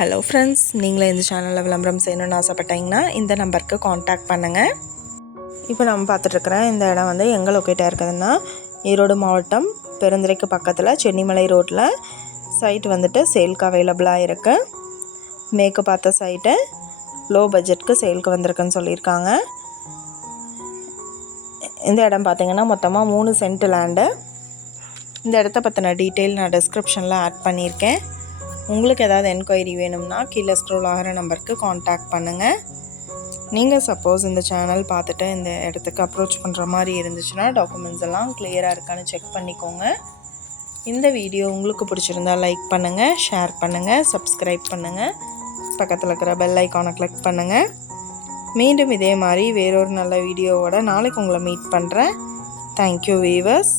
Hello friends, நீங்களே இந்த சேனலில் விளம்பரம் செய்யணும்னு ஆசைப்பட்டீங்கன்னா இந்த நம்பருக்கு காண்டாக்ட் பண்ணுங்கள். இப்போ நம்ம பார்த்துட்ருக்குற இந்த இடம் வந்து எங்கே லொக்கேட்டாக இருக்குதுன்னா, ஈரோடு மாவட்டம் பெருந்துறைக்கு பக்கத்தில் சென்னிமலை ரோட்டில் சைட் வந்துட்டு சேலுக்கு அவைலபிளாக இருக்குது. மேற்கு பார்த்த சைட்டு லோ பட்ஜெட்டுக்கு சேலுக்கு வந்திருக்குன்னு சொல்லியிருக்காங்க. இந்த இடம் பார்த்திங்கன்னா மொத்தமாக 3 சென்ட் லேண்டு. இந்த இடத்த பற்றின டீட்டெயில் நான் டிஸ்கிரிப்ஷனில் ஆட் பண்ணியிருக்கேன். உங்களுக்கு ஏதாவது என்கொயரி வேணும்னா கீழே ஸ்க்ரோல் ஆகிற நம்பருக்கு காண்டாக்ட் பண்ணுங்கள். நீங்கள் சப்போஸ் இந்த சேனல் பார்த்துட்டு இந்த இடத்துக்கு அப்ரோச் பண்ணுற மாதிரி இருந்துச்சுன்னா டாக்குமெண்ட்ஸ் எல்லாம் கிளியராக இருக்கான்னு செக் பண்ணிக்கோங்க. இந்த வீடியோ உங்களுக்கு பிடிச்சிருந்தா லைக் பண்ணுங்கள், ஷேர் பண்ணுங்கள், சப்ஸ்கிரைப் பண்ணுங்கள், பக்கத்தில் இருக்கிற பெல் ஐக்கானை கிளிக் பண்ணுங்கள். மீண்டும் இதே மாதிரி வேறொரு நல்ல வீடியோவோட நாளைக்கு உங்களை மீட் பண்ணுறேன். Thank you viewers.